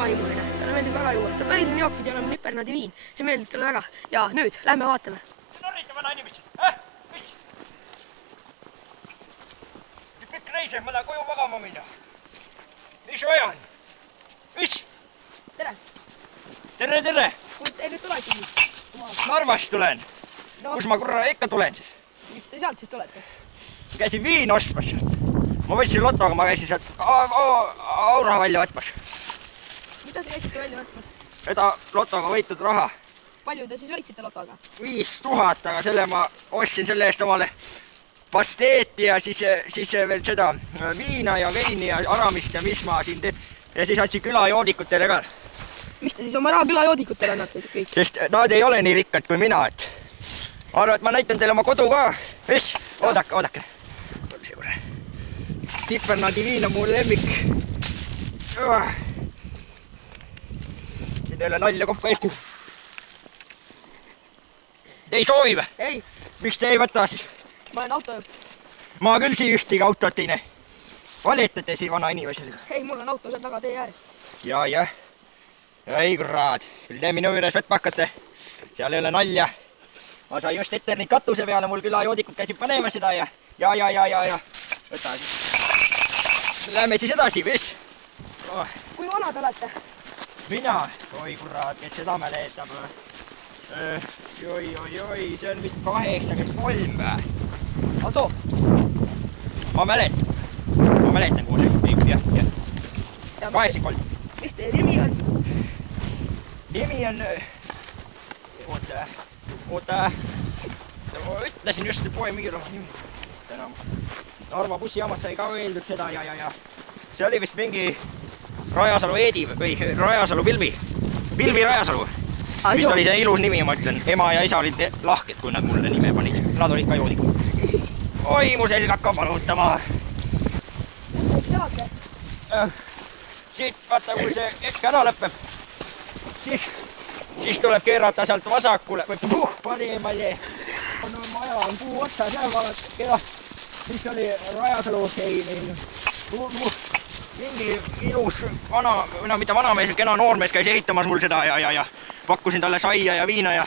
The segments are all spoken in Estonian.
vaimuline. Talle meeldib väga juua. Ta põhiline jook pidi olema nipernadi viin. See meeldib talle väga. Ja nüüd, lähme vaatame. Norrita vana inimesi. Mis? Pikk reis, ma tahan koju magama minna. Mis vaja on? Mis? Tere! Tere! Kus te nüüd tuletegi? Narvast tulen. Kus ma korra ikka tulen siis? Miks te sealt siis tulete? Käisin viin ostmas. Ma võtsin lotoga, ma käisin sealt aura välja võtmas. Mida te käisite välja võtmas? Seda lotoga võitud raha. Palju te siis võitsite lotoga? 5000, aga selle ma ostsin selle eest omale pasteeti ja siis veel seda viina ja veini ja aramist ja mis ma siin teen. Ja siis andsin külajoodikutele ka. Mis te siis oma raha külajoodikutele annate kõik? Sest nad ei ole nii rikkad kui mina, et arvan, et ma näitan teile oma kodu ka. Mis? Oodake. Nipernadi viin on mu lemmik. Siin ei ole nalja koppa Eesti. Te ei soovi või? Ei. Miks te ei võta siis? Ma olen autojuht. Ma küll siin ühtegi autot ei näe. Valetate siin vana inimesele. Ei, mul on auto seal taga tee ääres. Ja. Ei kurat. Küll te minu juures võtma hakkate. Seal ei ole nalja. Ma sain just Eternit katuse peale, mul külajoodikud käisid panema seda ja. Võta siis. Lähme siis edasi, mis? Kui vana te olete? Mina? Oi kurat, kes seda mäletab? Oi, see on vist 83 või? Asoo? Ma mäletan, kuhu see jah. 83. Mis teie nimi on? Nimi on... Oota. Ma ütlesin just poe müül oma nimi. Narva bussijaamas sai ka öeldud seda ja. See oli vist mingi Rajasalu Eedi või Rajasalu Pilvi. Pilvi Rajasalu. Mis oli see ilus nimi, ma ütlen. Ema ja isa olid lahked, kui nad mulle nime panid. Nad olid ka joodikud. Oi, mu selg hakkab valutama. Miks te elate? Siit, vaata, kui see hetk ära lõpeb. Siis tuleb keerata sealt vasakule. Paremale. Maja on puu otsa seal vaadata. Siis oli Rajasalu mingi ilus vana, mitte vanamees, kena noormees käis ehitamas mul seda ja pakkusin talle saia ja viina ja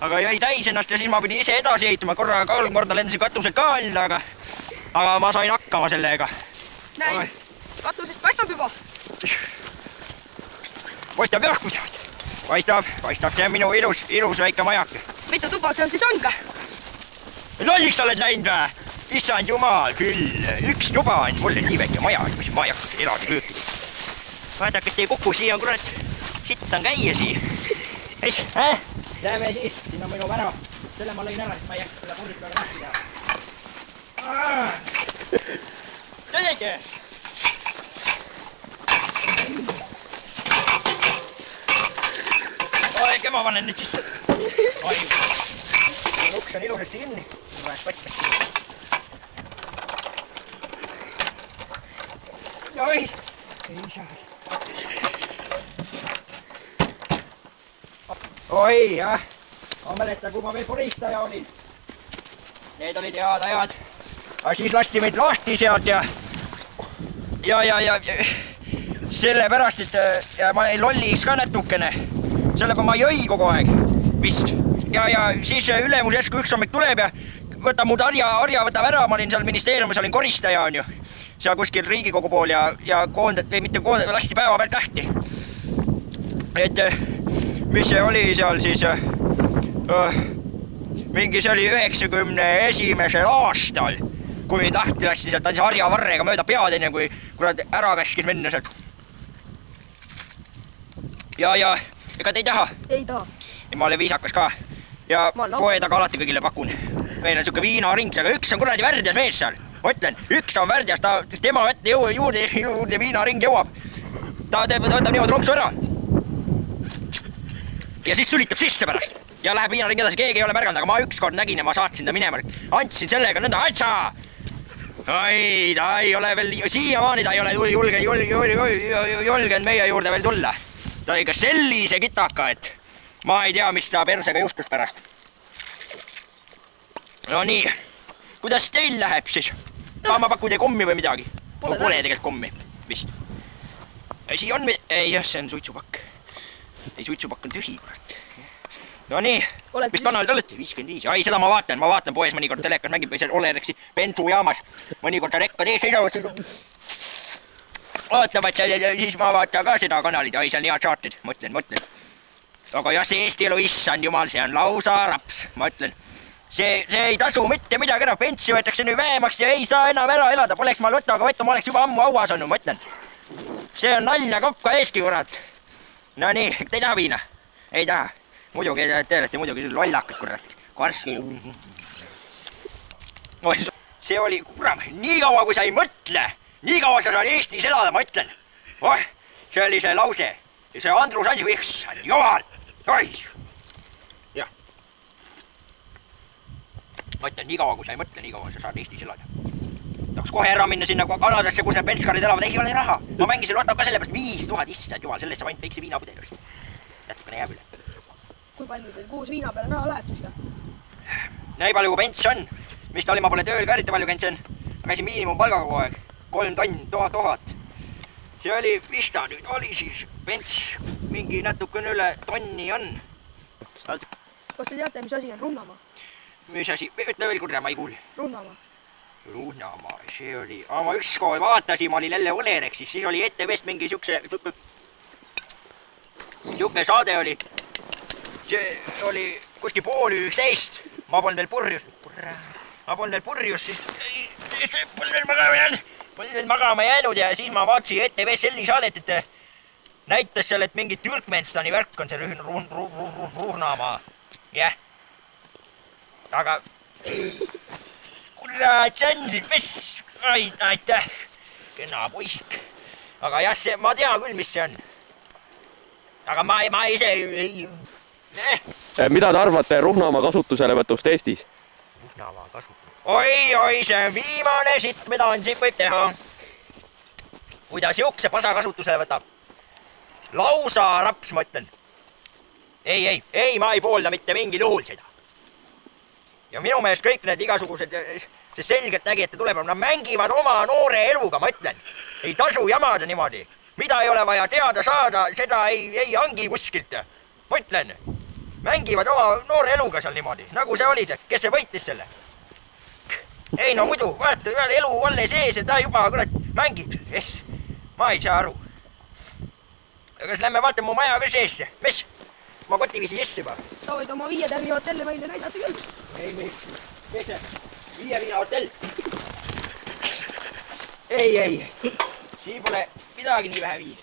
aga jäi täis ennast ja siis ma pidin ise edasi ehitama. Kolm korda lendasin katused ka alla, aga ma sain hakkama sellega. Näin, katusest paistab juba. Paistab jah, kui saad. Paistab, see on minu ilus väike majake. Mitu tuba seal siis on ka? Lolliks oled läinud või? Issand jumal, küll. Üks tuba on mulle nii väike maja, mis ma ei hakka eraldi köökida. Vaadake, et ei kuku, siia on kurat. Sitt on käia siia. Mis? Lähme siis, siin on minu värav. Selle ma lõin ära, et ma ei hakka selle purrikaga lahti teha. Tõdegi! Oike, ma panen nüüd sisse. Uks on ilusasti kinni. Oi! Ei saa. Oi, jah. Ma mäletan, kui ma veel puristaja olin. Need olid head ajad. Aga siis lasti meid lahti sealt ja sellepärast, et ma ei lolliks ka natukene. Sellega ma jõi kogu aeg. Vist. Ja siis ülemus järsku üks hommik tuleb ja võtab mu harja võtab ära, ma olin seal ministeeriumis, olin koristaja on ju. Seal kuskil Riigikogu pool ja mitte koondat, lasti päeva pealt lähti. Et mis see oli seal siis, mingi see oli 91. aastal, kui lahti lasti sealt, andis harjavarrega mööda pead enne, kui kurat ära käskis minna sealt. Ja ega te ei taha? Ei taha. Ma olen viisakas ka ja poe taga alati kõigile pakun. Meil on siuke viinaring, aga üks on kuradi värdjas mees seal. Ma ütlen, üks on värdjas, tema ette juurde viinaring jõuab. Ta võtab niimoodi ronksu ära. Ja siis sülitab sisse pärast. Ja läheb viinaring edasi, keegi ei ole märganud, aga ma ükskord nägin ja ma saatsin ta minema. Andsin sellega nõnda, atsa! Ai, ta ei ole veel, siiamaani ta ei ole julgenud meie juurde veel tulla. Ta oli ka sellise kitaka, et ma ei tea, mis ta persega juhtus pärast. No nii, kuidas teil läheb siis? Ma pakun teie kommi või midagi? Pole tegelikult kommi, vist. asi on... Ei, jah, see on suitsupakk. Ei, suitsupakk on tühi, kurat. No nii, mis kanal te olete? 55. Ai, seda ma vaatan poes mõnikord telekas mängib või seal Olerexi bensujaamas. Mõnikord sa rekkad ees seisavad. Ootavad seal ja siis ma vaatan ka seda kanalit. Ai, seal on head saated. Mõtlen. Aga jah, see Eesti elu, issand jumal, see on lausa raps. Ma ütlen, see ei tasu mitte midagi ära. Pensi võetakse nüüd vähemaks ja ei saa enam ära elada. Poleks ma lotoga võttu, ma oleks juba ammu hauas olnud, ma ütlen. See on nalja kopka eeski, kurat. No nii, te ei taha viina? Ei taha. Muidugi, te olete muidugi lollakad, kurat. Karski. See oli, kuram, nii kaua kui sa ei mõtle, nii kaua sa saad Eestis elada, ma ütlen. See oli see lause. See Andrus Ansip, issand jumal. Oi. Jah. Ma ütlen, nii kaua kui sa ei mõtle, nii kaua sa saad Eestis elada. Tahaks kohe ära minna sinna Kanadasse, kus need penskarid elavad. Ei ole raha. Ma mängisin loto ka sellepärast 5000, issand jumal, sellest saab ainult väikse viinapudel. Jätkane jääb üle. Kui palju teil kuus viina peale raha läheb siis ta? Nii palju kui pents on. Mis ta oli, ma pole tööl ka eriti palju käinud sen. Ma käisin miinimumpalgaga kogu aeg. 3 tonni, 1000. See oli, mis ta nüüd oli siis? Pents mingi natukene üle tonni on. Kas te teate, mis asi on runnamaa? Mis asi? Ütle veel kurja, ma ei kuule. Runnamaa. Runnamaa, see oli... Ma ükskool vaatasin, ma olin jälle Olerexis, siis oli ETV-st mingi siukse saade oli. See oli kuskil 10:30. Ma polnud veel purjus, siis polnud veel magama jäänud ja siis ma vaatasin ETV selli saadet, et näitas seal, et mingi Türkmenstani värk on see Runnamaa. Jah. Aga... Kurat, see mis... Aitäh. Kena poisik. Aga jah, ma tean küll, mis see on. Aga ma ise ei... Mida te arvate Ruhnamaa kasutuselevõtust Eestis? Ruhnamaa kasutus? Oi, see on viimane sitt, mida Ansip võib teha. Kui ta siukse pasa kasutusele võtab. Lausa raps, ma ütlen. Ei, ma ei poolda mitte mingil juhul seda. Ja minu meelest kõik need igasugused, see selgelt nägi, et ta tuleb, nad mängivad oma noore eluga, ma ütlen. Ei tasu jamada niimoodi. Mida ei ole vaja teada saada, seda ei hangi kuskilt. Ma ütlen, mängivad oma noore eluga seal niimoodi, nagu see oli see, kes see võitis selle. Ei no muidu, vaata, elu alles ees ja ta juba, kurat, mängib. Ma ei saa aru. Kas lähme vaatame mu maja ka seesse? Mis? Ma koti viisin sisse juba. Sa võid oma 5 tärni hotelle meile näidata küll. Ei, mis see? 5 viina hotell? Ei. Siin pole midagi nii vähe viina.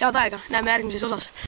Head aega, näeme järgmises osas.